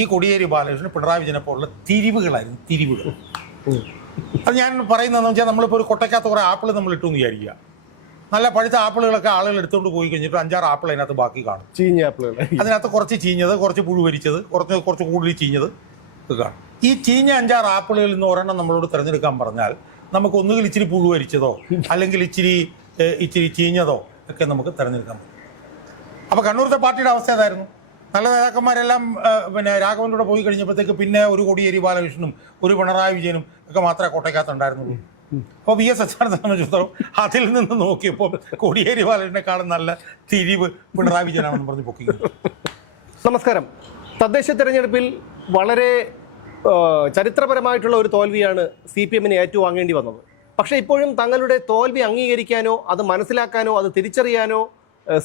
ഈ കോടിയേരി ബാലകൃഷ്ണൻ പിണറായി വിജയനെ പോലുള്ള തിരിവുകളായിരുന്നു, തിരിവുകൾ. അത് ഞാൻ പറയുന്നതെന്ന് വെച്ചാൽ നമ്മളിപ്പോൾ ഒരു കൊട്ടയ്ക്കകത്ത് കുറേ ആപ്പിൾ നമ്മൾ ഇട്ടു എന്ന് വിചാരിക്കുക. നല്ല പഴുത്ത ആപ്പിളുകളൊക്കെ ആളുകൾ എടുത്തുകൊണ്ട് പോയി കഴിഞ്ഞിട്ട് 5-6 ആപ്പിൾ അതിനകത്ത് ബാക്കി കാണും. ചീഞ്ഞ ആപ്പിളുകൾ, അതിനകത്ത് കുറച്ച് ചീഞ്ഞത്, കുറച്ച് പുഴു വരിച്ചത്, കുറച്ച് കൂടുതൽ ചീഞ്ഞത് ഒക്കെ കാണും. ഈ ചീഞ്ഞ 5-6 ആപ്പിളുകളിൽ നിന്ന് ഒരെണ്ണം നമ്മളോട് തിരഞ്ഞെടുക്കാൻ പറഞ്ഞാൽ നമുക്ക് ഒന്നുകിൽ ഇച്ചിരി പുഴു വരിച്ചതോ അല്ലെങ്കിൽ ഇച്ചിരി ചീഞ്ഞതോ ഒക്കെ നമുക്ക് തിരഞ്ഞെടുക്കാൻ പറ്റും. അപ്പോൾ കണ്ണൂരത്തെ പാർട്ടിയുടെ അവസ്ഥ അതായിരുന്നു. നല്ല നേതാക്കന്മാരെല്ലാം രാഘവൻ്റെ കൂടെ പോയി കഴിഞ്ഞപ്പോഴത്തേക്ക് പിന്നെ ഒരു കോടിയേരി ബാലകൃഷ്ണനും ഒരു പിണറായി വിജയനും ഒക്കെ മാത്രമേ കോട്ടയ്ക്കകത്ത് ഉണ്ടായിരുന്നുള്ളൂ. അപ്പോൾ VS അച്യുതാനന്ദനെ സംബന്ധിച്ചിടത്തോളം അതിൽ നിന്ന് നോക്കിയപ്പോൾ കോടിയേരി ബാലകൃഷ്ണനെക്കാളും നല്ല തിരിവ് പിണറായി വിജയനാണെന്ന് പറഞ്ഞ് പൊക്കി. നമസ്കാരം. തദ്ദേശ തെരഞ്ഞെടുപ്പിൽ വളരെ ചരിത്രപരമായിട്ടുള്ള ഒരു തോൽവിയാണ് CPM-ന് ഏറ്റുവാങ്ങേണ്ടി വന്നത്. പക്ഷേ ഇപ്പോഴും തങ്ങളുടെ തോൽവി അംഗീകരിക്കാനോ അത് മനസ്സിലാക്കാനോ അത് തിരിച്ചറിയാനോ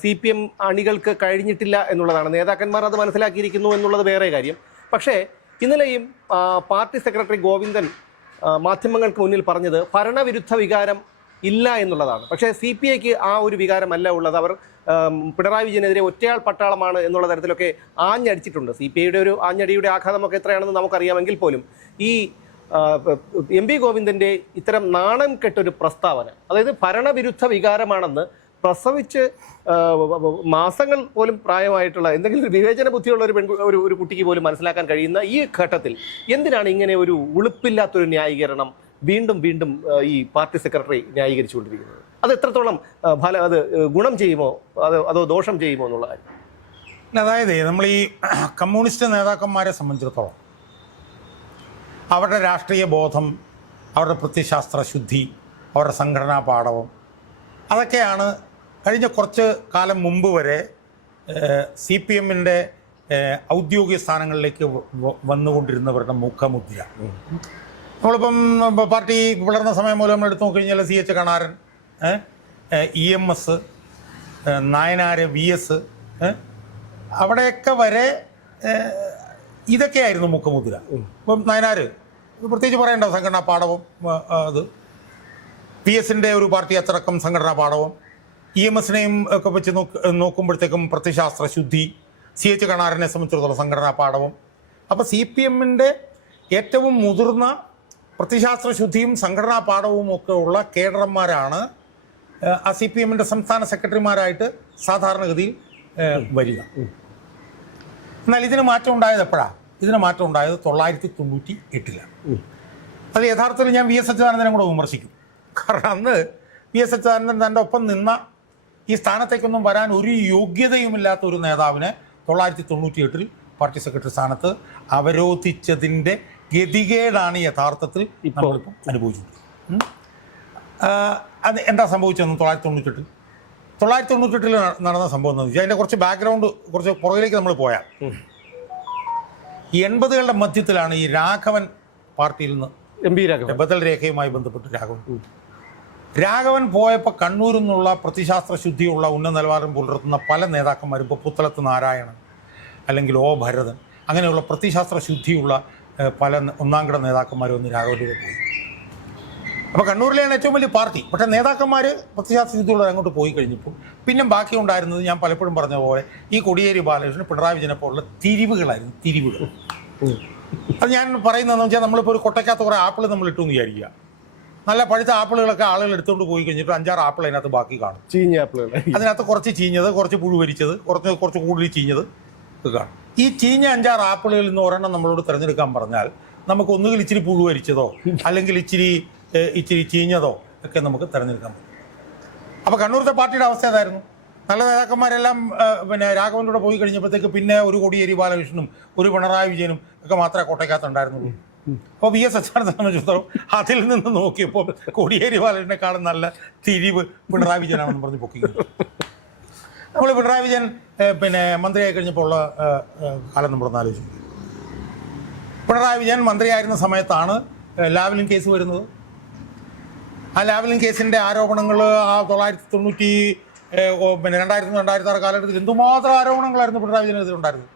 CPM അണികൾക്ക് കഴിഞ്ഞിട്ടില്ല എന്നുള്ളതാണ്. നേതാക്കന്മാർ അത് മനസ്സിലാക്കിയിരിക്കുന്നു എന്നുള്ളത് വേറെ കാര്യം. പക്ഷേ ഇന്നലെയും പാർട്ടി സെക്രട്ടറി ഗോവിന്ദൻ മാധ്യമങ്ങൾക്ക് മുന്നിൽ പറഞ്ഞത് ഭരണവിരുദ്ധ വികാരം ഇല്ല എന്നുള്ളതാണ്. പക്ഷേ CPIക്ക് ആ ഒരു വികാരമല്ല ഉള്ളത്. അവർ പിണറായി വിജയനെതിരെ ഒറ്റയാൾ പട്ടാളമാണ് എന്നുള്ള തരത്തിലൊക്കെ ആഞ്ഞടിച്ചിട്ടുണ്ട്. CPIയുടെ ഒരു ആഞ്ഞടിയുടെ ആഘാതമൊക്കെ എത്രയാണെന്ന് നമുക്കറിയാമെങ്കിൽ പോലും ഈ MP ഗോവിന്ദൻ്റെ ഇത്തരം നാണം കെട്ടൊരു പ്രസ്താവന, അതായത് ഭരണവിരുദ്ധ വികാരമാണെന്ന് പ്രസവിച്ച് മാസങ്ങൾ പോലും പ്രായമായിട്ടുള്ള എന്തെങ്കിലും ഒരു വിവേചന ബുദ്ധിയുള്ള ഒരു കുട്ടിക്ക് പോലും മനസ്സിലാക്കാൻ കഴിയുന്ന ഈ ഘട്ടത്തിൽ എന്തിനാണ് ഇങ്ങനെ ഒരു ഉളുപ്പില്ലാത്തൊരു ന്യായീകരണം വീണ്ടും ഈ പാർട്ടി സെക്രട്ടറി ന്യായീകരിച്ചുകൊണ്ടിരിക്കുന്നത്? അത് എത്രത്തോളം അത് ഗുണം ചെയ്യുമോ അതോ ദോഷം ചെയ്യുമോ എന്നുള്ള കാര്യം. അതായത് നമ്മൾ ഈ കമ്മ്യൂണിസ്റ്റ് നേതാക്കന്മാരെ സംബന്ധിച്ചിടത്തോളം അവരുടെ രാഷ്ട്രീയ ബോധം, അവരുടെ പ്രത്യയശാസ്ത്ര ശുദ്ധി, അവരുടെ സംഘടനാ പാടവം, അതൊക്കെയാണ് കഴിഞ്ഞ കുറച്ച് കാലം മുമ്പ് വരെ CPM-ൻ്റെ ഔദ്യോഗിക സ്ഥാനങ്ങളിലേക്ക് വന്നുകൊണ്ടിരുന്നവരുടെ മുഖമുദ്ര. നമ്മളിപ്പം പാർട്ടി വളർന്ന സമയം മൂലം നമ്മൾ എടുത്തു നോക്കിക്കഴിഞ്ഞാൽ CH Kanaran, EMS, Nayanar, VS, അവിടെയൊക്കെ വരെ ഇതൊക്കെയായിരുന്നു മുഖമുദ്ര. ഇപ്പം നായനാർ പ്രത്യേകിച്ച് പറയണ്ട സംഘടനാ പാടവം, അത് PS-ൻ്റെ ഒരു പാർട്ടി അച്ചടക്കം സംഘടനാ പാടവം, EMS-നെയും ഒക്കെ വെച്ച് നോക്കുമ്പോഴത്തേക്കും പ്രത്യയശാസ്ത്ര ശുദ്ധി, CH കണാരനെ സംബന്ധിച്ചിടത്തോളം സംഘടനാ പാടവം. അപ്പോൾ CPM-ൻ്റെ ഏറ്റവും മുതിർന്ന പ്രത്യയശാസ്ത്ര ശുദ്ധിയും സംഘടനാ പാഠവും ഒക്കെ ഉള്ള കേഡർമാരാണ് ആ CPM-ൻ്റെ സംസ്ഥാന സെക്രട്ടറിമാരായിട്ട് സാധാരണഗതിയിൽ വരിക. എന്നാൽ ഇതിന് മാറ്റം ഉണ്ടായത് എപ്പോഴാണ്? ഇതിന് മാറ്റം ഉണ്ടായത് 1998-ലാണ്. അത് യഥാർത്ഥത്തിൽ ഞാൻ VS അച്യുതാനന്ദനെ കൂടെ വിമർശിക്കും. കാരണം അന്ന് VS അച്യുതാനന്ദൻ തൻ്റെ ഒപ്പം നിന്ന ഈ സ്ഥാനത്തേക്കൊന്നും വരാൻ ഒരു യോഗ്യതയുമില്ലാത്ത ഒരു നേതാവിനെ 1998-ൽ പാർട്ടി സെക്രട്ടറി സ്ഥാനത്ത് അവരോധിച്ചതിൻ്റെ ഗതികേടാണ് യഥാർത്ഥത്തിൽ നമ്മളിപ്പം അനുഭവിച്ചിട്ടുണ്ട്. അത് എന്താ സംഭവിച്ചതെന്ന് 1998-ൽ നടന്ന സംഭവം എന്ന് വെച്ചാൽ അതിൻ്റെ കുറച്ച് ബാക്ക്ഗ്രൗണ്ട്, കുറച്ച് പുറകിലേക്ക് നമ്മൾ പോയാൽ 80കളുടെ മധ്യത്തിലാണ് ഈ രാഘവൻ പാർട്ടിയിൽ നിന്ന് MP രാഘവൻ ബദൽ രേഖയുമായി ബന്ധപ്പെട്ട് രാഘവൻ പോയപ്പോൾ കണ്ണൂരിൽ നിന്നുള്ള പ്രത്യയശാസ്ത്ര ശുദ്ധിയുള്ള ഉന്നത നിലവാരം പുലർത്തുന്ന പല നേതാക്കന്മാരും, ഇപ്പോൾ പുത്തലത്ത് നാരായണൻ അല്ലെങ്കിൽ O ഭരതൻ, അങ്ങനെയുള്ള പ്രത്യയശാസ്ത്ര ശുദ്ധിയുള്ള പല ഒന്നാംകിട നേതാക്കന്മാരും ഒന്ന് രാഘവൻ്റെ പോയി. അപ്പോൾ കണ്ണൂരിലെയാണ് ഏറ്റവും വലിയ പാർട്ടി. പക്ഷേ നേതാക്കന്മാർ പ്രത്യയശാസ്ത്ര ശുദ്ധിയുള്ളവർ അങ്ങോട്ട് പോയി കഴിഞ്ഞപ്പോൾ പിന്നെ ബാക്കി ഉണ്ടായിരുന്നത് ഞാൻ പലപ്പോഴും പറഞ്ഞ പോലെ ഈ കോടിയേരി ബാലകൃഷ്ണൻ പിണറായി വിജയനെ പോലുള്ള തിരിവുകളായിരുന്നു, തിരിവുകൾ. അത് ഞാൻ പറയുന്നതെന്ന് വെച്ചാൽ നമ്മളിപ്പോൾ ഒരു കൊട്ടയ്ക്കകത്ത് കുറേ ആപ്പിൾ നമ്മൾ ഇട്ടു എന്ന് വിചാരിക്കുക. നല്ല പഴുത്ത ആപ്പിളുകളൊക്കെ ആളുകൾ എടുത്തുകൊണ്ട് പോയി കഴിഞ്ഞിട്ട് 5-6 ആപ്പിൾ അതിനകത്ത് ബാക്കി കാണും. ചീഞ്ഞ ആപ്പിളുകൾ, അതിനകത്ത് കുറച്ച് ചീഞ്ഞത്, കുറച്ച് പുഴു വരിച്ചത്, കുറച്ച് കൂടുതൽ ചീഞ്ഞത് ഒക്കെ കാണും. ഈ ചീഞ്ഞ 5-6 ആപ്പിളുകളിൽ നിന്ന് ഒരെണ്ണം നമ്മളോട് തിരഞ്ഞെടുക്കാൻ പറഞ്ഞാൽ നമുക്ക് ഒന്നുകിൽ ഇച്ചിരി പുഴു വരിച്ചതോ അല്ലെങ്കിൽ ഇച്ചിരി ചീഞ്ഞതോ ഒക്കെ നമുക്ക് തിരഞ്ഞെടുക്കാൻ പറ്റും. അപ്പോൾ കണ്ണൂരത്തെ പാർട്ടിയുടെ അവസ്ഥ അതായിരുന്നു. നല്ല നേതാക്കന്മാരെല്ലാം രാഘവൻ്റെ കൂടെ പോയി കഴിഞ്ഞപ്പോഴത്തേക്ക് പിന്നെ ഒരു കോടിയേരി ബാലകൃഷ്ണനും ഒരു പിണറായി വിജയനും ഒക്കെ മാത്രമേ കോട്ടയ്ക്കകത്ത് ഉണ്ടായിരുന്നുള്ളൂ. അപ്പോൾ VS അച്യുതാനന്ദനെ സംബന്ധിച്ചിടത്തോളം അതിൽ നിന്ന് നോക്കിയപ്പോൾ കോടിയേരി ബാലകൃഷ്ണനെക്കാളും നല്ല തിരിവ് പിണറായി വിജയനാണെന്ന് പറഞ്ഞ് പൊക്കി. നമ്മൾ പിണറായി വിജയൻ മന്ത്രിയായി കഴിഞ്ഞപ്പോൾ ഉള്ള കാലം നമ്മളൊന്ന് ആലോചിച്ചു. പിണറായി വിജയൻ മന്ത്രിയായിരുന്ന സമയത്താണ് ലാവ്ലിൻ കേസ് വരുന്നത്. ആ ലാവ്ലിൻ കേസിൻ്റെ ആരോപണങ്ങൾ ആ 2006 കാലഘട്ടത്തിൽ എന്തുമാത്രം ആരോപണങ്ങളായിരുന്നു പിണറായി വിജയനെതിരെ ഉണ്ടായിരുന്നത്.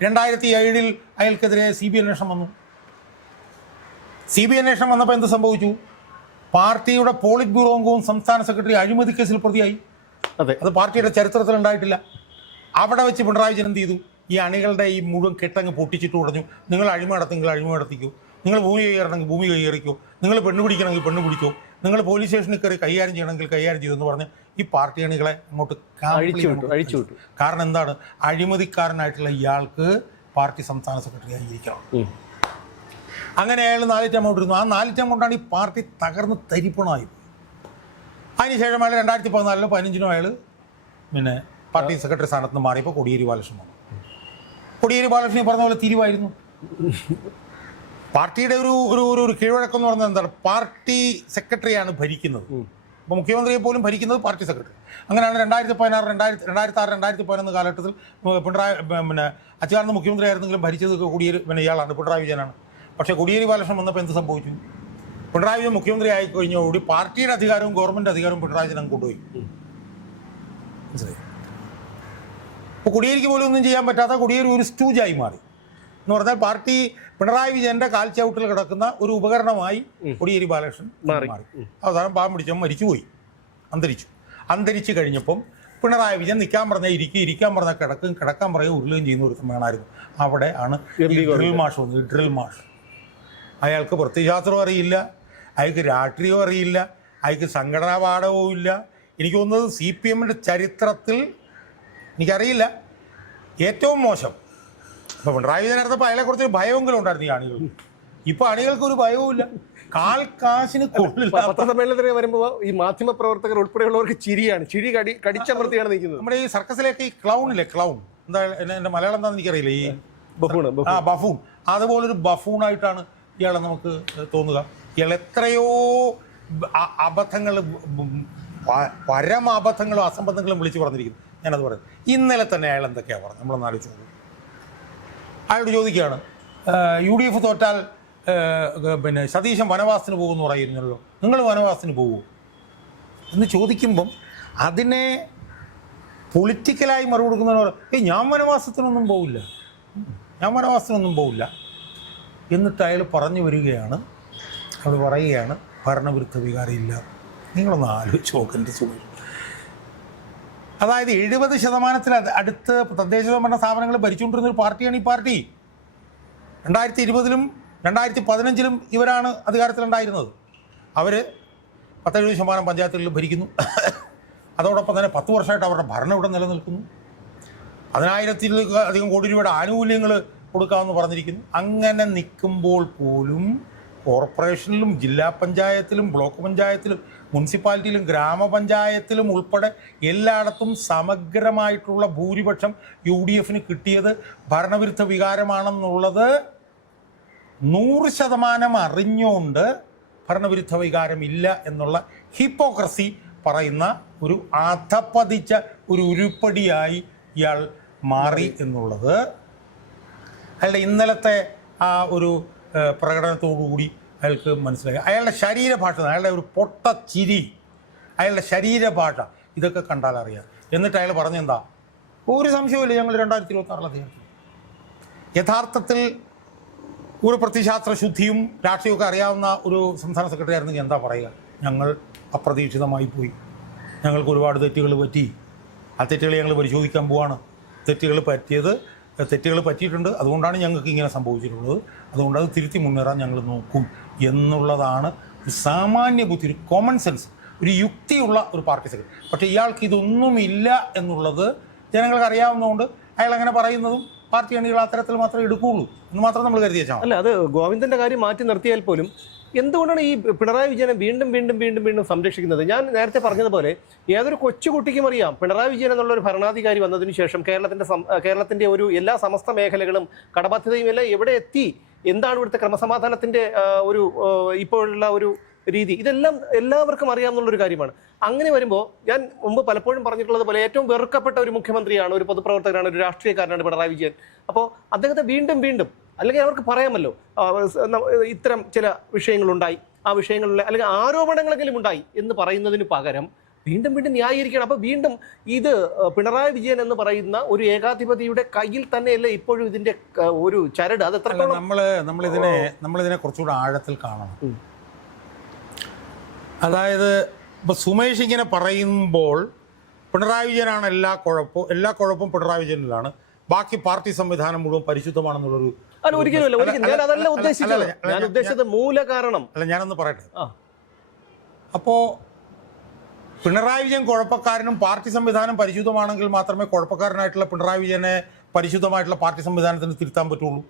2007-ൽ അയാൾക്കെതിരെ CBI അന്വേഷണം വന്നു. CBI അന്വേഷണം വന്നപ്പോൾ എന്ത് സംഭവിച്ചു? പാർട്ടിയുടെ പോളിറ്റ് ബ്യൂറോ അംഗവും സംസ്ഥാന സെക്രട്ടറി അഴിമതി കേസിൽ പ്രതിയായി. അത് പാർട്ടിയുടെ ചരിത്രത്തിൽ ഉണ്ടായിട്ടില്ല. അവിടെ വെച്ച് പിണറായി വിജയൻ എന്ത് ചെയ്തു? ഈ അണികളുടെ ഈ മുഴുവൻ കെട്ടങ്ങ് പൊട്ടിച്ചിട്ട് പറഞ്ഞു, നിങ്ങൾ അഴിമ നടത്തെങ്കിൽ അഴിമ നടത്തിക്കൂ, നിങ്ങൾ ഭൂമി കൈയേറണമെങ്കിൽ ഭൂമി കൈയേറിക്കോ, നിങ്ങൾ പെണ്ണ് പിടിക്കണമെങ്കിൽ പെണ്ണ് പിടിച്ചോ, നിങ്ങൾ പോലീസ് സ്റ്റേഷനിൽ കയറി കൈകാര്യം ചെയ്യണമെങ്കിൽ കൈകാര്യം ചെയ്തെന്ന് പറഞ്ഞ് ഈ പാർട്ടി അണികളെ അങ്ങോട്ട് അഴിച്ചു വിട്ടു. കാരണം എന്താണ്? അഴിമതിക്കാരനായിട്ടുള്ള ഇയാൾക്ക് പാർട്ടി സംസ്ഥാന സെക്രട്ടറി ആയിരിക്കണം. അങ്ങനെ അയാൾ 4 ടേം കൊണ്ടിരുന്നു. ആ 4 ടേം കൊണ്ടാണ് ഈ പാർട്ടി തകർന്ന് തരിപ്പണമായി. അതിനുശേഷം അയാൾ 2014 15 അയാൾ പിന്നെ പാർട്ടി സെക്രട്ടറി സ്ഥാനത്ത് നിന്ന് മാറിയപ്പോൾ കോടിയേരി ബാലകൃഷ്ണൻ വന്നു. കോടിയേരി ബാലകൃഷ്ണൻ പറഞ്ഞ പോലെ തിരിവായിരുന്നു. പാർട്ടിയുടെ ഒരു കീഴ്വഴക്കം എന്ന് പറഞ്ഞാൽ എന്താണ്? പാർട്ടി സെക്രട്ടറിയാണ് ഭരിക്കുന്നത്. അപ്പോൾ മുഖ്യമന്ത്രിയെ പോലും ഭരിക്കുന്നത് പാർട്ടി സെക്രട്ടറി. അങ്ങനെയാണ് 2016, 2006, 2011 കാലഘട്ടത്തിൽ പിണറായി പിന്നെ അച്യുതാനന്ദൻ മുഖ്യമന്ത്രി ആയിരുന്നെങ്കിലും ഭരിച്ചത് കോടിയേരി ഇയാളാണ്, പിണറായി വിജയനാണ്. പക്ഷേ കോടിയേരി ബാലകൃഷ്ണൻ വന്നപ്പോൾ എന്ത് സംഭവിച്ചു? പിണറായി വിജയൻ മുഖ്യമന്ത്രി ആയി കഴിഞ്ഞോടുകൂടി പാർട്ടിയുടെ അധികാരവും ഗവൺമെൻറ് അധികാരവും പിണറായി വിജയൻ കൊണ്ടുപോയി. മനസ്സിലായി? അപ്പോൾ കോടിയേരിക്ക് പോലും ഒന്നും ചെയ്യാൻ പറ്റാത്ത കോടിയേരി ഒരു സ്റ്റൂജായി മാറി. എന്ന് പറഞ്ഞാൽ പാർട്ടി പിണറായി വിജയന്റെ കാൽച്ചവിട്ടിൽ കിടക്കുന്ന ഒരു ഉപകരണമായി കോടിയേരി ബാലകൃഷ്ണൻ മാറി. അവസാനം പാവം പിടിച്ചവൻ മരിച്ചുപോയി, അന്തരിച്ചു കഴിഞ്ഞപ്പം പിണറായി വിജയൻ നിൽക്കാൻ പറഞ്ഞാൽ ഇരിക്കാൻ പറഞ്ഞാൽ കിടക്കാൻ പറയുക ഉരുളുകയും ചെയ്യുന്ന ഒരു വേണമായിരുന്നു. അവിടെ ആണ് ഡ്രിൽ മാഷ് വന്നത്. ഡ്രിൽ മാഷ് അയാൾക്ക് പ്രത്യയശാസ്ത്രവും അറിയില്ല, അയാൾക്ക് രാഷ്ട്രീയവും അറിയില്ല, അയാൾക്ക് സംഘടനാ പാഠവും ഇല്ല. എനിക്ക് തോന്നുന്നത് CPM ചരിത്രത്തിൽ എനിക്കറിയില്ല ഏറ്റവും മോശം. ഇപ്പോൾ പിണറായി വിജയൻ നടന്നപ്പോൾ അയാളെക്കുറിച്ചൊരു ഭയമെങ്കിലും ഉണ്ടായിരുന്നു ഈ അണികൾ. ഇപ്പോൾ അണികൾക്ക് ഒരു ഭയവും ഇല്ല, കാശിന് കൊള്ളില്ല. പത്രസമ്മേളനത്തിന് വരുമ്പോൾ ഈ മാധ്യമ പ്രവർത്തകർ ഉൾപ്പെടെയുള്ളവർക്ക് ചിരി കടിച്ചമർത്തിയാണ് നിൽക്കുന്നത്. നമ്മുടെ ഈ സർക്കസിലേക്ക് ഈ ക്ലൗണില്ലേ, ക്ലൗൺ എന്താ എൻ്റെ മലയാളം എന്താണെന്ന് എനിക്കറിയില്ല, ഈ ബഫൂൺ, അതുപോലൊരു ബഫൂണായിട്ടാണ് ഇയാളെ നമുക്ക് തോന്നുക. ഇയാൾ എത്രയോ അബദ്ധങ്ങൾ, പരമ അബദ്ധങ്ങളും അസംബന്ധങ്ങളും വിളിച്ചു പറഞ്ഞിരിക്കുന്നു. ഞാനത് പറയുന്നത് ഇന്നലെ തന്നെ അയാൾ എന്തൊക്കെയാണ് പറഞ്ഞത് നമ്മളൊന്ന് ആലോചിച്ചു. അയാളോട് ചോദിക്കുകയാണ്, UDF തോറ്റാൽ പിന്നെ സതീശൻ വനവാസത്തിന് പോകുമെന്ന് പറയുന്നല്ലോ, നിങ്ങൾ വനവാസത്തിന് പോകുമോ എന്ന് ചോദിക്കുമ്പം അതിനെ പൊളിറ്റിക്കലായി മറു കൊടുക്കുന്നവർ ഞാൻ വനവാസത്തിനൊന്നും പോവില്ല എന്നിട്ട് അയാൾ പറഞ്ഞു വരികയാണ്. അയാൾ പറയുകയാണ് ഭരണവിരുദ്ധ വികാരം ഇല്ല. നിങ്ങളൊന്ന് ആലോചിച്ച് നോക്കേണ്ട സുഖം. അതായത് 70% അടുത്ത് തദ്ദേശ സ്വയംഭരണ സ്ഥാപനങ്ങൾ ഭരിച്ചുകൊണ്ടിരുന്നൊരു പാർട്ടിയാണ് ഈ പാർട്ടി. 2020-ലും 2015-ലും ഇവരാണ് അധികാരത്തിലുണ്ടായിരുന്നത്. അവർ 10-70% പഞ്ചായത്തുകളിൽ ഭരിക്കുന്നു. അതോടൊപ്പം തന്നെ 10 വർഷമായിട്ട് അവരുടെ ഭരണം ഇവിടെ നിലനിൽക്കുന്നു. 10,000-ൽ കോടി രൂപയുടെ ആനുകൂല്യങ്ങൾ കൊടുക്കാമെന്ന് പറഞ്ഞിരിക്കുന്നു. അങ്ങനെ നിൽക്കുമ്പോൾ പോലും കോർപ്പറേഷനിലും ജില്ലാ പഞ്ചായത്തിലും ബ്ലോക്ക് പഞ്ചായത്തിലും മുനിസിപ്പാലിറ്റിയിലും ഗ്രാമപഞ്ചായത്തിലും ഉൾപ്പെടെ എല്ലായിടത്തും സമഗ്രമായിട്ടുള്ള ഭൂരിപക്ഷം UDFന് കിട്ടിയത് ഭരണവിരുദ്ധ വികാരമാണെന്നുള്ളത് 100% അറിഞ്ഞുകൊണ്ട് ഭരണവിരുദ്ധ വികാരമില്ല എന്നുള്ള ഹിപ്പോക്രസി പറയുന്ന ഒരു അധപ്പതിച്ച ഒരു ഉരുപ്പടിയായി ഇയാൾ മാറി എന്നുള്ളത് അയാളുടെ ഇന്നലത്തെ ആ ഒരു പ്രകടനത്തോടുകൂടി അയാൾക്ക് മനസ്സിലായി. അയാളുടെ ശരീരഭാഷ, അയാളുടെ ഒരു പൊട്ട ചിരി, അയാളുടെ ശരീരഭാഷ ഇതൊക്കെ കണ്ടാൽ അറിയാം. എന്നിട്ട് അയാൾ പറഞ്ഞെന്താ, ഒരു സംശയമില്ല ഞങ്ങൾ 2026 അധികാരത്തിൽ. യഥാർത്ഥത്തിൽ ഒരു പ്രത്യയശാസ്ത്ര ശുദ്ധിയും രാഷ്ട്രീയമൊക്കെ അറിയാവുന്ന ഒരു സംസ്ഥാന സെക്രട്ടറി ആയിരുന്നെങ്കിൽ എന്താ പറയുക, ഞങ്ങൾ അപ്രതീക്ഷിതമായി പോയി, ഞങ്ങൾക്ക് ഒരുപാട് തെറ്റുകൾ പറ്റി, ആ തെറ്റുകൾ ഞങ്ങൾ പരിശോധിക്കാൻ പോവാണ്, തെറ്റുകൾ പറ്റിയിട്ടുണ്ട്, അതുകൊണ്ടാണ് ഞങ്ങൾക്ക് ഇങ്ങനെ സംഭവിച്ചിട്ടുള്ളത്, അതുകൊണ്ട് അത് തിരുത്തി മുന്നേറാൻ ഞങ്ങൾ നോക്കും എന്നുള്ളതാണ് ഒരു സാമാന്യ ബുദ്ധി, ഒരു കോമൺ സെൻസ്, ഒരു യുക്തിയുള്ള ഒരു പാർട്ടി സെക്രട്ടറി. പക്ഷേ ഇയാൾക്ക് ഇതൊന്നുമില്ല എന്നുള്ളത് ജനങ്ങൾക്ക് അറിയാവുന്നതുകൊണ്ട് അയാൾ അങ്ങനെ പറയുന്നതും പാർട്ടി അണികൾ അത്തരത്തിൽ മാത്രമേ എടുക്കുകയുള്ളൂ എന്ന് മാത്രം നമ്മൾ കരുതി വെച്ചാൽ. അല്ല, അത് ഗോവിന്ദന്റെ കാര്യം മാറ്റി നിർത്തിയാൽ പോലും എന്തുകൊണ്ടാണ് ഈ പിണറായി വിജയനെ വീണ്ടും സംരക്ഷിക്കുന്നത്? ഞാൻ നേരത്തെ പറഞ്ഞതുപോലെ ഏതൊരു കൊച്ചുകുട്ടിക്കും അറിയാം പിണറായി വിജയൻ എന്നുള്ള ഒരു ഭരണാധികാരി വന്നതിന് ശേഷം കേരളത്തിന്റെ ഒരു എല്ലാ സമസ്ത മേഖലകളും കടബാധ്യതയും എല്ലാം എവിടെ എത്തി, എന്താണ് ഇവിടുത്തെ ക്രമസമാധാനത്തിന്റെ ഒരു ഇപ്പോഴുള്ള ഒരു രീതി, ഇതെല്ലാം എല്ലാവർക്കും അറിയാമെന്നുള്ളൊരു കാര്യമാണ്. അങ്ങനെ വരുമ്പോൾ ഞാൻ മുമ്പ് പലപ്പോഴും പറഞ്ഞിട്ടുള്ളത് പോലെ ഏറ്റവും വെറുക്കപ്പെട്ട ഒരു മുഖ്യമന്ത്രിയാണ്, ഒരു പൊതുപ്രവർത്തകനാണ്, ഒരു രാഷ്ട്രീയക്കാരനാണ് പിണറായി വിജയൻ. അപ്പോൾ അദ്ദേഹത്തെ വീണ്ടും അല്ലെങ്കിൽ അവർക്ക് പറയാമല്ലോ ഇത്തരം ചില വിഷയങ്ങളുണ്ടായി, ആ വിഷയങ്ങളിൽ അല്ലെങ്കിൽ ആരോപണങ്ങളെങ്കിലും ഉണ്ടായി എന്ന് പറയുന്നതിന് പകരം വീണ്ടും ന്യായീകരിക്കണം. അപ്പോൾ വീണ്ടും ഇത് പിണറായി വിജയൻ എന്ന് പറയുന്ന ഒരു ഏകാധിപതിയുടെ കയ്യിൽ തന്നെയല്ലേ ഇപ്പോഴും ഇതിന്റെ ഒരു ചരട്? അത് എത്ര നമ്മളിതിനെ കുറച്ചുകൂടെ ആഴത്തിൽ കാണണം. അതായത് ഇപ്പോൾ സുമേഷ് ഇങ്ങനെ പറയുമ്പോൾ പിണറായി വിജയനാണ് എല്ലാ കുഴപ്പവും പിണറായി വിജയനിലാണ്, ബാക്കി പാർട്ടി സംവിധാനം മുഴുവൻ പരിശുദ്ധമാണെന്നുള്ളൊരു അല്ല ഒരിക്കലുമല്ല. ഞാൻ അതല്ല ഉദ്ദേശിച്ചത്. ഞാൻ ഉദ്ദേശിച്ചത് മൂല കാരണം. അല്ല, ഞാനൊന്ന് പറയട്ടെ. അപ്പോ പിണറായി വിജയൻ കുഴപ്പക്കാരനും പാർട്ടി സംവിധാനം പരിശുദ്ധമാണെങ്കിൽ മാത്രമേ കുഴപ്പക്കാരനായിട്ടുള്ള പിണറായി വിജയനെ പരിശുദ്ധമായിട്ടുള്ള പാർട്ടി സംവിധാനത്തിന് തിരുത്താൻ പറ്റുള്ളൂ.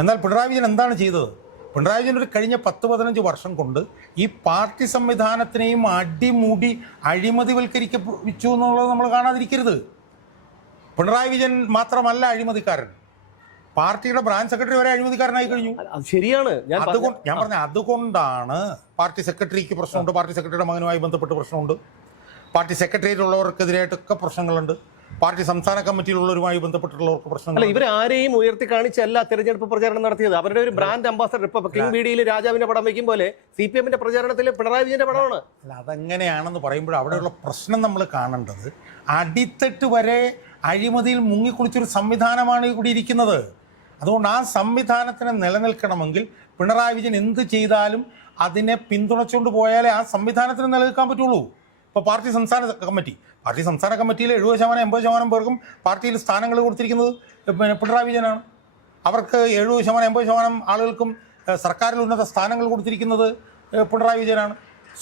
എന്നാൽ പിണറായി വിജയൻ എന്താണ് ചെയ്തത്? പിണറായി വിജയൻ ഒരു കഴിഞ്ഞ 10-15 വർഷം കൊണ്ട് ഈ പാർട്ടി സംവിധാനത്തിനെയും അടിമുടി അഴിമതിവൽക്കരിക്കപ്പിച്ചു എന്നുള്ളത് നമ്മൾ കാണാതിരിക്കരുത്. പിണറായി വിജയൻ മാത്രമല്ല അഴിമതിക്കാരൻ, പാർട്ടിയുടെ ബ്രാഞ്ച് സെക്രട്ടറി വരെ അഴിമതിക്കാരനായി കഴിഞ്ഞു. ശരിയാണ്. ഞാൻ പറഞ്ഞ അതുകൊണ്ടാണ് പാർട്ടി സെക്രട്ടറിക്ക് പ്രശ്നമുണ്ട്, പാർട്ടി സെക്രട്ടറിയുടെ മകനുമായി ബന്ധപ്പെട്ട് പ്രശ്നമുണ്ട്, പാർട്ടി സെക്രട്ടറിയിലുള്ളവർക്കെതിരായിട്ടൊക്കെ പ്രശ്നങ്ങളുണ്ട്, പാർട്ടി സംസ്ഥാന കമ്മിറ്റിയിലുള്ളവരുമായി ബന്ധപ്പെട്ടുള്ളവർക്ക് പ്രശ്നങ്ങൾ. അല്ല, ഇവരാരെയും ഉയർത്തി കാണിച്ചല്ല തെരഞ്ഞെടുപ്പ് പ്രചാരണം നടത്തിയത്. അവരുടെ ഒരു ബ്രാൻഡ് അംബാസഡർ. ഇപ്പൊ കിങ് ബീഡിയിൽ രാജാവിന്റെ പടം വെക്കും പോലെ CPM-ന്റെ പ്രചാരണത്തിൽ പിണറായി വിജയന്റെ പടമാണ്. അല്ല, അതെങ്ങനെയാണെന്ന് പറയുമ്പോൾ അവിടെയുള്ള പ്രശ്നം നമ്മൾ കാണേണ്ടത് അടിത്തട്ട് വരെ അഴിമതിയിൽ മുങ്ങിക്കുളിച്ചൊരു സംവിധാനമാണ് ഇവിടെ ഇരിക്കുന്നത്. അതുകൊണ്ട് ആ സംവിധാനത്തിന് നിലനിൽക്കണമെങ്കിൽ പിണറായി വിജയൻ എന്ത് ചെയ്താലും അതിനെ പിന്തുണച്ചുകൊണ്ട് പോയാലേ ആ സംവിധാനത്തിന് നിലനിൽക്കാൻ പറ്റുള്ളൂ. ഇപ്പോൾ പാർട്ടി സംസ്ഥാന കമ്മിറ്റിയിൽ 70%-80% പേർക്കും പാർട്ടിയിൽ സ്ഥാനങ്ങൾ കൊടുത്തിരിക്കുന്നത് പിണറായി വിജയനാണ്. അവർക്ക് 70%-80% ആളുകൾക്കും സർക്കാരിൽ ഉന്നത സ്ഥാനങ്ങൾ കൊടുത്തിരിക്കുന്നത് പിണറായി വിജയനാണ്.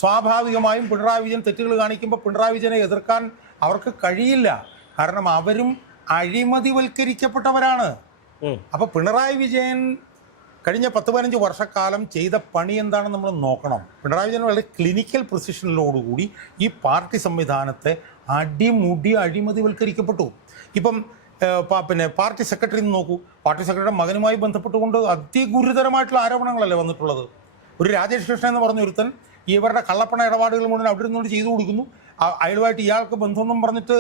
സ്വാഭാവികമായും പിണറായി വിജയൻ തെറ്റുകൾ കാണിക്കുമ്പോൾ പിണറായി വിജയനെ എതിർക്കാൻ അവർക്ക് കഴിയില്ല. കാരണം അവരും അഴിമതിവൽക്കരിക്കപ്പെട്ടവരാണ്. അപ്പോൾ പിണറായി വിജയൻ കഴിഞ്ഞ 10-15 വർഷക്കാലം ചെയ്ത പണി എന്താണെന്ന് നമ്മൾ നോക്കണം. പിണറായി വിജയൻ വളരെ ക്ലിനിക്കൽ പ്രിസിഷനിലോടുകൂടി ഈ പാർട്ടി സംവിധാനത്തെ അടിമുടി അഴിമതിവൽക്കരിക്കപ്പെട്ടു. ഇപ്പം പാർട്ടി സെക്രട്ടറി നോക്കൂ. പാർട്ടി സെക്രട്ടറിയുടെ മകനുമായി ബന്ധപ്പെട്ടുകൊണ്ട് അതിഗുരുതരമായിട്ടുള്ള ആരോപണങ്ങളല്ലേ വന്നിട്ടുള്ളത്. ഒരു രാജേഷ് കൃഷ്ണൻ എന്ന് പറഞ്ഞ ഒരുത്തൻ ഇവരുടെ കള്ളപ്പണ ഇടപാടുകൾ മുഴുവൻ അവിടെ നിന്നുകൊണ്ട് ചെയ്തു കൊടുക്കുന്നു. അയാളുമായിട്ട് ഇയാൾക്ക് ബന്ധമൊന്നും പറഞ്ഞിട്ട്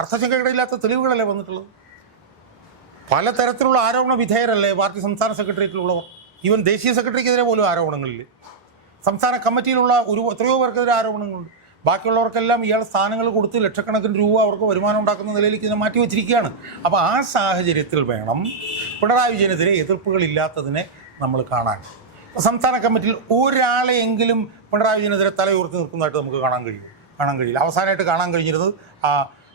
അർത്ഥശങ്കയില്ലാത്ത തെളിവുകളല്ലേ വന്നിട്ടുള്ളത്. പലതരത്തിലുള്ള ആരോപണ വിധേയരല്ലേ പാർട്ടി സംസ്ഥാന സെക്രട്ടേറിയറ്റിലുള്ളവർ. ഈവൻ ദേശീയ സെക്രട്ടറിക്കെതിരെ പോലും ആരോപണങ്ങളില്ലേ. സംസ്ഥാന കമ്മിറ്റിയിലുള്ള എത്രയോ പേർക്കെതിരെ ആരോപണങ്ങളുണ്ട്. ബാക്കിയുള്ളവർക്കെല്ലാം ഇയാൾ സ്ഥാനങ്ങൾ കൊടുത്ത് ലക്ഷക്കണക്കിന് രൂപ അവർക്ക് വരുമാനം ഉണ്ടാക്കുന്ന നിലയിലേക്ക് ഇതിനെ മാറ്റി വെച്ചിരിക്കുകയാണ്. അപ്പോൾ ആ സാഹചര്യത്തിൽ വേണം പിണറായി വിജയനെതിരെ എതിർപ്പുകളില്ലാത്തതിനെ നമ്മൾ കാണാൻ. സംസ്ഥാന കമ്മിറ്റിയിൽ ഒരാളെയെങ്കിലും പിണറായി വിജയനെതിരെ തലയുയർത്തി നിൽക്കുന്നതായിട്ട് നമുക്ക് കാണാൻ കഴിയില്ല. അവസാനമായിട്ട് കാണാൻ കഴിഞ്ഞിരുന്നത് ആ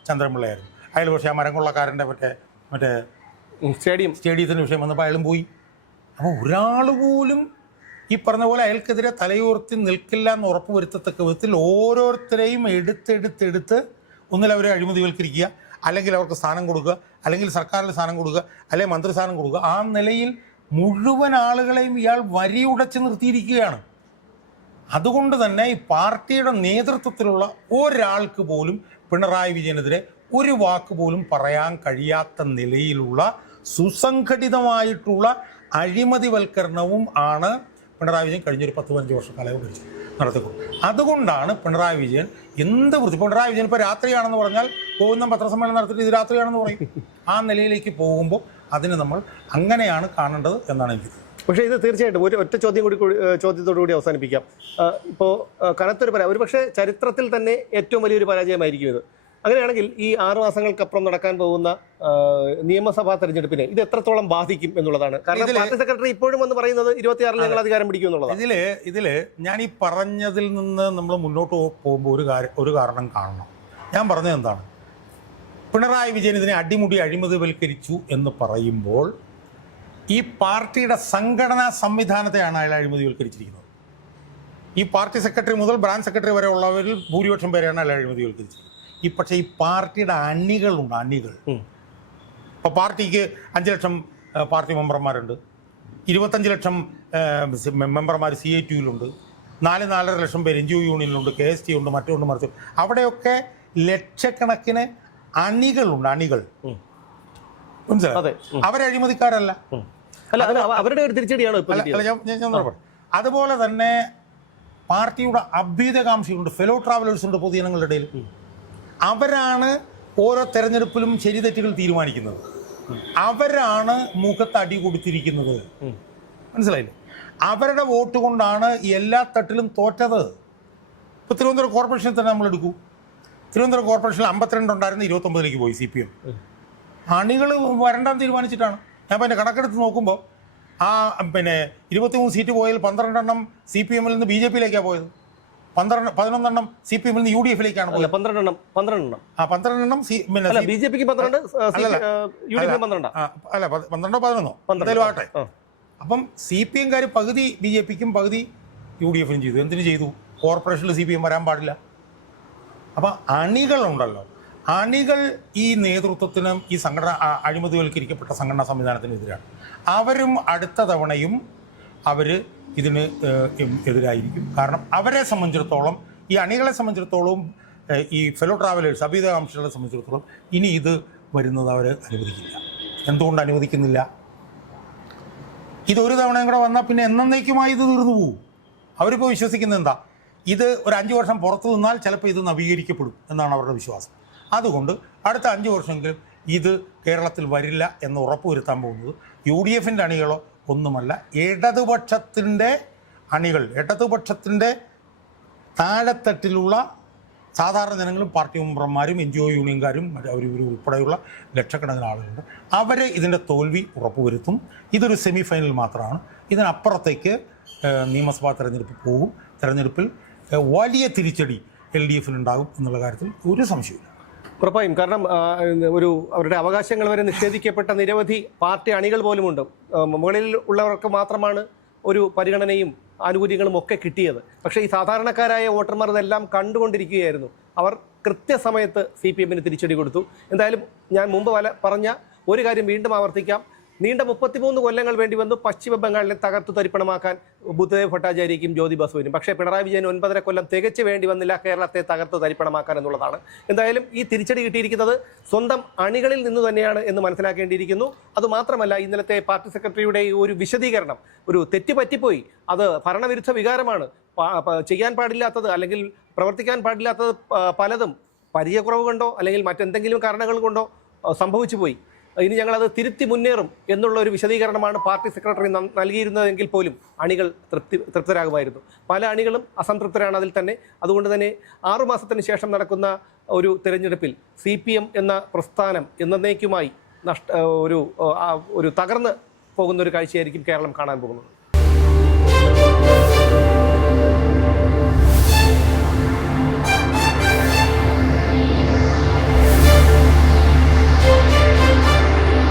ചന്ദ്രൻപിള്ളയായിരുന്നു. അയാൾ പക്ഷേ ആ മരംകൊള്ളക്കാരൻ്റെ മറ്റേ സ്റ്റേഡിയത്തിൻ്റെ വിഷയം വന്നപ്പോൾ അയാളും പോയി. അപ്പോൾ ഒരാൾ പോലും ഈ പറഞ്ഞ പോലെ അയാൾക്കെതിരെ തലയുയർത്തി നിൽക്കില്ല എന്ന് ഉറപ്പ് വരുത്തത്തക്ക വിധത്തിൽ ഓരോരുത്തരെയും എടുത്ത് ഒന്നിൽ അവരെ അഴിമതിവൽക്കരിക്കുക, അല്ലെങ്കിൽ അവർക്ക് സ്ഥാനം കൊടുക്കുക, അല്ലെങ്കിൽ സർക്കാരിൽ സ്ഥാനം കൊടുക്കുക, അല്ലെങ്കിൽ മന്ത്രിസ്ഥാനം കൊടുക്കുക. ആ നിലയിൽ മുഴുവൻ ആളുകളെയും ഇയാൾ വരിയുടച്ച് നിർത്തിയിരിക്കുകയാണ്. അതുകൊണ്ട് തന്നെ ഈ പാർട്ടിയുടെ നേതൃത്വത്തിലുള്ള ഒരാൾക്ക് പോലും പിണറായി വിജയനെതിരെ ഒരു വാക്ക് പോലും പറയാൻ കഴിയാത്ത നിലയിലുള്ള സുസംഘടിതമായിട്ടുള്ള അഴിമതിവൽക്കരണവും ആണ് പിണറായി വിജയൻ കഴിഞ്ഞൊരു 10-15 വർഷക്കാലം നടത്തിക്കൊണ്ടു. അതുകൊണ്ടാണ് പിണറായി വിജയൻ പിണറായി വിജയൻ ഇപ്പോൾ രാത്രിയാണെന്ന് പറഞ്ഞാൽ പോകുന്ന പത്രസമ്മേളനം നടത്തിയിട്ട് ഇത് രാത്രിയാണെന്ന് പറയും. ആ നിലയിലേക്ക് പോകുമ്പോൾ അതിന് നമ്മൾ അങ്ങനെയാണ് കാണേണ്ടത് എന്നാണ് എനിക്ക്. പക്ഷേ ഇത് തീർച്ചയായിട്ടും ഒറ്റ ചോദ്യത്തോടു കൂടി അവസാനിപ്പിക്കാം. ഇപ്പോൾ കനത്തൊരു ഒരു പക്ഷേ ചരിത്രത്തിൽ തന്നെ ഏറ്റവും വലിയൊരു പരാജയമായിരിക്കും ഇത്. അങ്ങനെയാണെങ്കിൽ ഈ 6 മാസങ്ങൾക്കപ്പുറം നടക്കാൻ പോകുന്ന നിയമസഭാ തെരഞ്ഞെടുപ്പിനെ ഇത് എത്രത്തോളം ബാധിക്കും എന്നുള്ളതാണ്. കാരണം പാർട്ടി സെക്രട്ടറി ഇപ്പോഴും എന്ന് പറയുന്നത് 26-ൽ ഞങ്ങൾ അധികാരം പിടിക്കും എന്നുള്ളതാണ്. ഇതില് ഞാൻ ഈ പറഞ്ഞതിൽ നിന്ന് നമ്മൾ മുന്നോട്ട് പോകുമ്പോൾ ഒരു കാരണം കാണണം. ഞാൻ പറഞ്ഞത് എന്താണ്? പിണറായി വിജയൻ ഇതിനെ അടിമുടി അഴിമതിവൽക്കരിച്ചു എന്ന് പറയുമ്പോൾ ഈ പാർട്ടിയുടെ സംഘടനാ സംവിധാനത്തെയാണ് അയാൾ അഴിമതിവൽക്കരിച്ചിരിക്കുന്നത്. ഈ പാർട്ടി സെക്രട്ടറി മുതൽ ബ്രാഞ്ച് സെക്രട്ടറി വരെ ഉള്ളവരിൽ ഭൂരിപക്ഷം പേരെയാണ് അയാൾ അഴിമതിവൽക്കരിച്ചിരിക്കുന്നത്. പക്ഷേ ഈ പാർട്ടിയുടെ അണികൾ ഇപ്പോൾ പാർട്ടിക്ക് 5 ലക്ഷം പാർട്ടി മെമ്പർമാരുണ്ട്, 25 ലക്ഷം മെമ്പർമാർ CITUവിലുണ്ട്, 4-4.5 ലക്ഷം പേര് NGO യൂണിയനിലുണ്ട്, KST ഉണ്ട്, മറ്റുണ്ട് മറിച്ച്. അവിടെയൊക്കെ ലക്ഷക്കണക്കിന് അണികൾ മനസ്സിലായി. അവരഴിമതിക്കാരല്ല. അവരുടെ ഒരു തിരിച്ചടിയാണ്. അതുപോലെ തന്നെ പാർട്ടിയുടെ അഭ്യുതകാംക്ഷികളുണ്ട്, ഫെലോ ട്രാവലേഴ്സ് ഉണ്ട് പൊതുജനങ്ങളുടെ ഇടയിൽ. അവരാണ് ഓരോ തെരഞ്ഞെടുപ്പിലും ശരി തെറ്റുകൾ തീരുമാനിക്കുന്നത്. അവരാണ് മുഖത്ത് അടി കൊടുത്തിരിക്കുന്നത്. മനസ്സിലായില്ലേ? അവരുടെ വോട്ട് കൊണ്ടാണ് എല്ലാ തട്ടിലും തോറ്റത്. ഇപ്പോൾ തിരുവനന്തപുരം കോർപ്പറേഷനിൽ തന്നെ നമ്മൾ എടുക്കൂ. തിരുവനന്തപുരം കോർപ്പറേഷനിൽ 52 ഉണ്ടായിരുന്ന 29ലേക്ക് പോയി CPM. അണികൾ വരണ്ടാന്ന് തീരുമാനിച്ചിട്ടാണ്. ഞാൻ പിന്നെ കണക്കെടുത്ത് നോക്കുമ്പോൾ 23 സീറ്റ് പോയാൽ 12 CPM-ൽ നിന്ന് BJP-യിലേക്കാണ് പോയത്. 11 CPM നിന്ന് UDF-ലേക്കാണ് പോയത്. 12 12 ആ 12 പിന്നെ BJP 12 UDF 12 അല്ല 12 11 എന്തായാലും ആട്ടെ. അപ്പം CPM-കാർ പകുതി BJP-ക്കും പകുതി UDF-നും ചെയ്തു. എന്തിനു ചെയ്തു? കോർപ്പറേഷനിൽ CPM വരാൻ പാടില്ല. അപ്പം അണികളുണ്ടല്ലോ, അണികൾ ഈ നേതൃത്വത്തിനും ഈ സംഘടന അഴിമതിവൽക്കരിക്കപ്പെട്ട സംഘടനാ സംവിധാനത്തിനെതിരാണ്. അവരും അടുത്ത തവണയും അവർ ഇതിന് എതിരായിരിക്കും. കാരണം അവരെ സംബന്ധിച്ചിടത്തോളം, ഈ അണികളെ സംബന്ധിച്ചിടത്തോളം, ഈ ഫെലോ ട്രാവലേഴ്സ് അഭ്യുദയകാംക്ഷികളെ സംബന്ധിച്ചിടത്തോളം ഇനി ഇത് വരുന്നത് അവർ അനുവദിക്കില്ല. എന്തുകൊണ്ട് അനുവദിക്കുന്നില്ല? ഇതൊരു തവണയും കൂടെ വന്നാൽ പിന്നെ എന്നേക്കുമായി ഇത് തീർന്നു പോകും. അവരിപ്പോൾ വിശ്വസിക്കുന്നത് എന്താ? ഇത് ഒരു 5 വർഷം പുറത്തു നിന്നാൽ ചിലപ്പോൾ ഇത് നവീകരിക്കപ്പെടും എന്നാണ് അവരുടെ വിശ്വാസം. അതുകൊണ്ട് അടുത്ത 5 വർഷമെങ്കിലും ഇത് കേരളത്തിൽ വരില്ല എന്ന് ഉറപ്പുവരുത്താൻ പോകുന്നത് UDF-ൻ്റെ അണികളോ ഒന്നുമല്ല, ഇടതുപക്ഷത്തിൻ്റെ അണികൾ, ഇടതുപക്ഷത്തിൻ്റെ താഴെത്തട്ടിലുള്ള സാധാരണ ജനങ്ങളും പാർട്ടി മെമ്പർമാരും NGO യൂണിയൻകാരും അവർ ഉൾപ്പെടെയുള്ള ലക്ഷക്കണക്കിന് ആളുകളുണ്ട്. അവർ ഇതിൻ്റെ തോൽവി ഉറപ്പുവരുത്തും. ഇതൊരു സെമി ഫൈനൽ മാത്രമാണ്. ഇതിനപ്പുറത്തേക്ക് നിയമസഭാ തെരഞ്ഞെടുപ്പ് പോകും. തെരഞ്ഞെടുപ്പിൽ വലിയ തിരിച്ചടി LDF-നുണ്ടാകും എന്നുള്ള കാര്യത്തിൽ ഒരു സംശയമില്ല. ഉറപ്പായും. കാരണം അവരുടെ അവകാശങ്ങൾ വരെ നിഷേധിക്കപ്പെട്ട നിരവധി പാർട്ടി അണികൾ പോലുമുണ്ട്. മുകളിൽ ഉള്ളവർക്ക് മാത്രമാണ് ഒരു പരിഗണനയും ആനുകൂല്യങ്ങളും ഒക്കെ കിട്ടിയത്. പക്ഷേ ഈ സാധാരണക്കാരായ വോട്ടർമാർ ഇതെല്ലാം കണ്ടുകൊണ്ടിരിക്കുകയായിരുന്നു. അവർ കൃത്യസമയത്ത് CPM-ന് തിരിച്ചടി കൊടുത്തു. എന്തായാലും ഞാൻ മുമ്പ് പറഞ്ഞ ഒരു കാര്യം വീണ്ടും ആവർത്തിക്കാം. നീണ്ട 33 കൊല്ലങ്ങൾ വേണ്ടി വന്നു പശ്ചിമ ബംഗാളിനെ തകർത്തു തരിപ്പണമാക്കാൻ ബുദ്ധദേവ് ഭട്ടാചാര്യയ്ക്കും ജ്യോതി ബസുവിനും. പക്ഷേ പിണറായി വിജയൻ 9.5 കൊല്ലം തികച്ചു വേണ്ടി വന്നില്ല കേരളത്തെ തകർത്തു തരിപ്പണമാക്കാൻ എന്നുള്ളതാണ്. എന്തായാലും ഈ തിരിച്ചടി കിട്ടിയിരിക്കുന്നത് സ്വന്തം അണികളിൽ നിന്ന് തന്നെയാണ് എന്ന് മനസ്സിലാക്കേണ്ടിയിരിക്കുന്നു. അതുമാത്രമല്ല, ഇന്നലത്തെ പാർട്ടി സെക്രട്ടറിയുടെ ഒരു വിശദീകരണം ഒരു തെറ്റ് പറ്റിപ്പോയി, അത് ഭരണവിരുദ്ധ വികാരമാണ്, ചെയ്യാൻ പാടില്ലാത്തത് അല്ലെങ്കിൽ പ്രവർത്തിക്കാൻ പാടില്ലാത്തത് പലതും പരിചയക്കുറവ് കൊണ്ടോ അല്ലെങ്കിൽ മറ്റെന്തെങ്കിലും കാരണങ്ങൾ കൊണ്ടോ സംഭവിച്ചു പോയി, ഇനി ഞങ്ങളത് തിരുത്തി മുന്നേറും എന്നുള്ള ഒരു വിശദീകരണമാണ് പാർട്ടി സെക്രട്ടറി നൽകിയിരുന്നതെങ്കിൽ പോലും അണികൾ തൃപ്തരാകുമായിരുന്നു. പല അണികളും അസംതൃപ്തരാണ് അതിൽ തന്നെ. അതുകൊണ്ട് തന്നെ 6 മാസത്തിന് ശേഷം നടക്കുന്ന ഒരു തെരഞ്ഞെടുപ്പിൽ CPM എന്ന പ്രസ്ഥാനം എന്നേക്കുമായി ഒരു തകർന്ന് പോകുന്ന ഒരു കാഴ്ചയായിരിക്കും കേരളം കാണാൻ പോകുന്നത്.